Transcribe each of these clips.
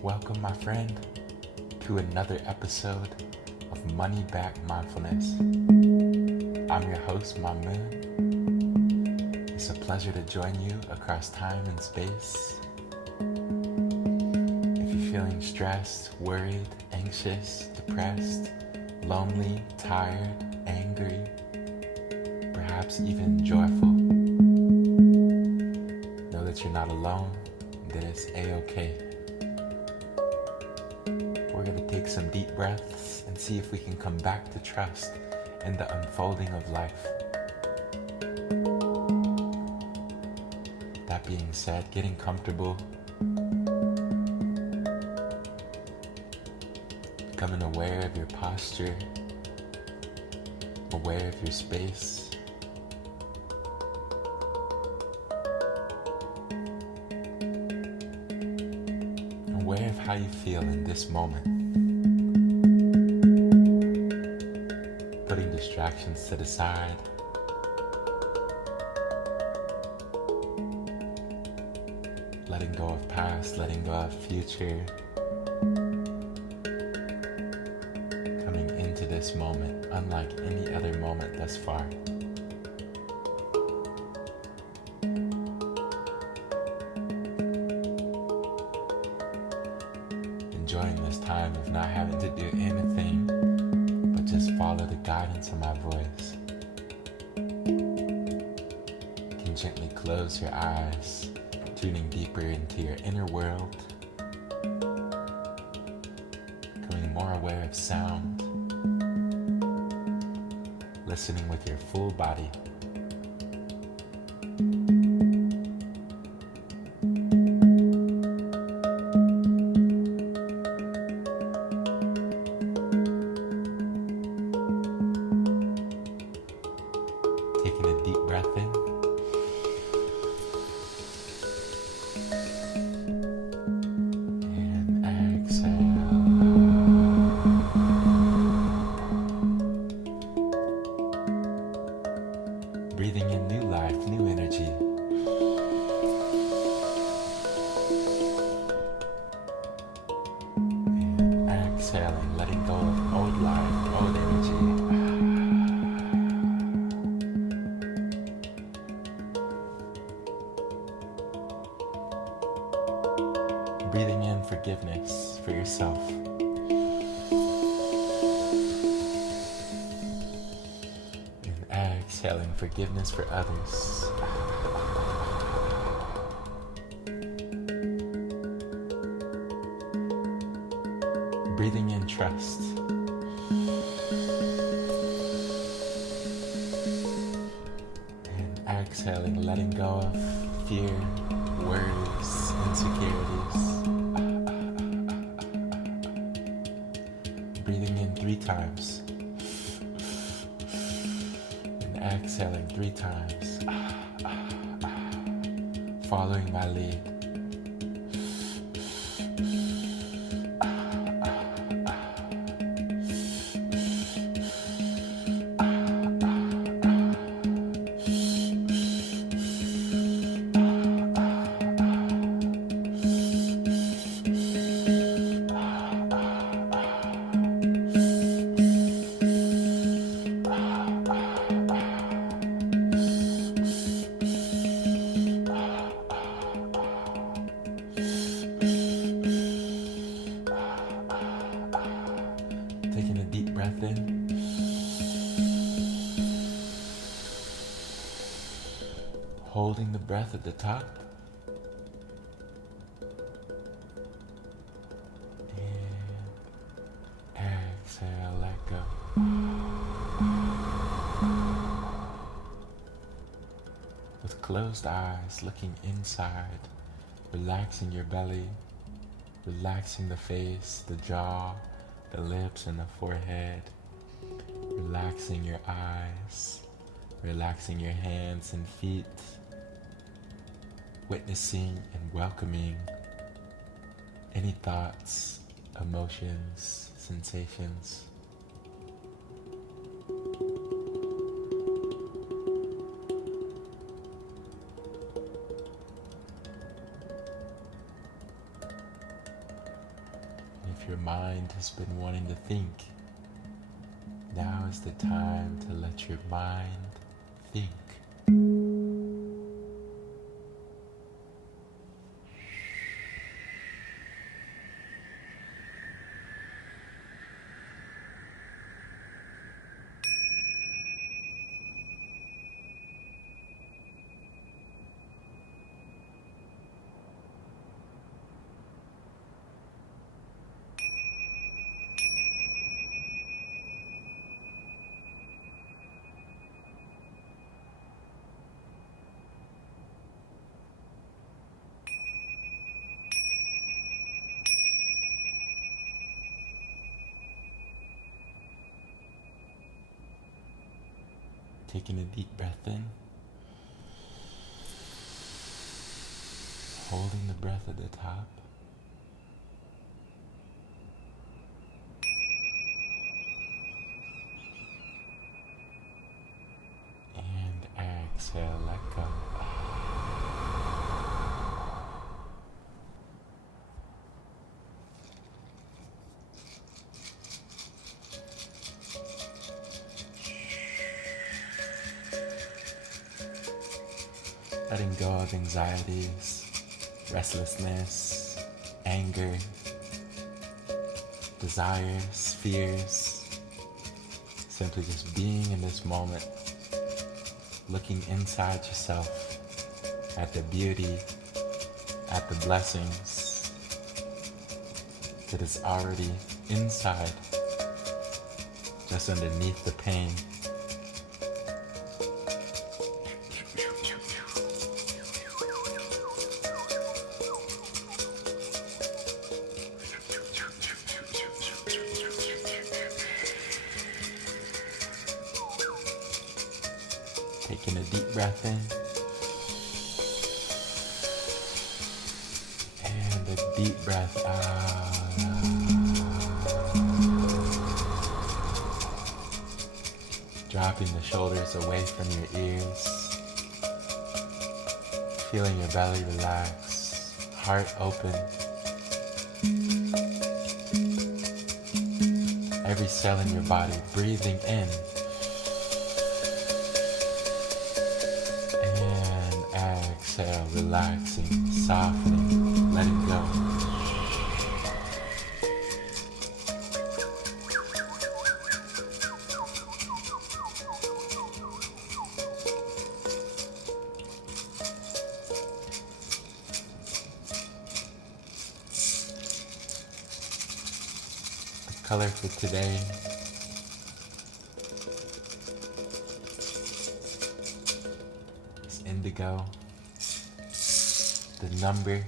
Welcome, my friend, to another episode of Money Back Mindfulness. I'm your host, my Moon. It's a pleasure to join you across time and space. If you're feeling stressed, worried, anxious, depressed, lonely, tired, angry, perhaps even joyful, know that you're not alone, that it's a-okay. We're going to take some deep breaths and see if we can come back to trust in the unfolding of life. That being said, getting comfortable, becoming aware of your posture, aware of your space, aware of how you feel in this moment. Putting distractions to the side. Letting go of past, letting go of future. Coming into this moment, unlike any other moment thus far. Enjoying this time of not having to do anything but just follow the guidance of my voice. You can gently close your eyes, tuning deeper into your inner world, becoming more aware of sound, listening with your full body. Taking a deep breath in. And exhale. Breathing in new life, new energy. And exhaling, letting go of old life, old energy. Breathing in forgiveness for yourself. And exhaling forgiveness for others. Breathing in trust. And exhaling, letting go of fear, worries, insecurities. Breathing in 3 times. And exhaling 3 times. Following my lead. Taking a deep breath in. Holding the breath at the top. And exhale, let go. With closed eyes, looking inside, relaxing your belly, relaxing the face, the jaw, the lips, and the forehead. Relaxing your eyes, relaxing your hands and feet, witnessing and welcoming any thoughts, emotions, sensations. If your mind has been wanting to think, now is the time to let your mind think. Taking a deep breath in, holding the breath at the top, and exhale, let go. Letting go of anxieties, restlessness, anger, desires, fears. Simply just being in this moment, looking inside yourself at the beauty, at the blessings that is already inside, just underneath the pain. Taking a deep breath in and a deep breath out. Dropping the shoulders away from your ears. Feeling your belly relax, heart open. Every cell in your body breathing in. Exhale, relaxing, softening, letting go. The color for today is indigo. The number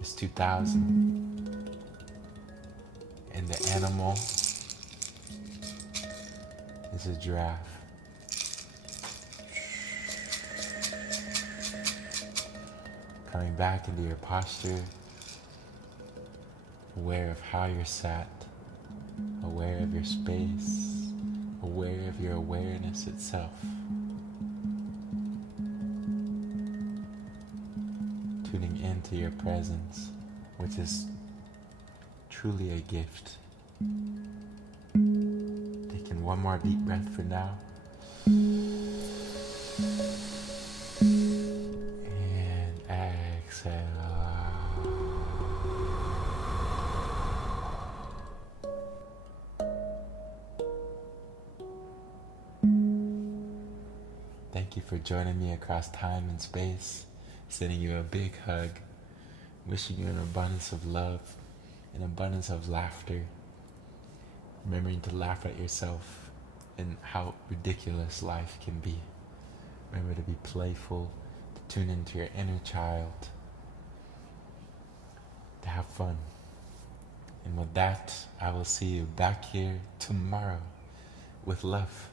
is 2000, and the animal is a giraffe. Coming back into your posture, aware of how you're sat, aware of your space, aware of your awareness itself. Tuning into your presence, which is truly a gift. Taking one more deep breath for now. And exhale. Thank you for joining me across time and space. Sending you a big hug, wishing you an abundance of love, an abundance of laughter, remembering to laugh at yourself and how ridiculous life can be. Remember to be playful, to tune into your inner child, to have fun. And with that, I will see you back here tomorrow with love.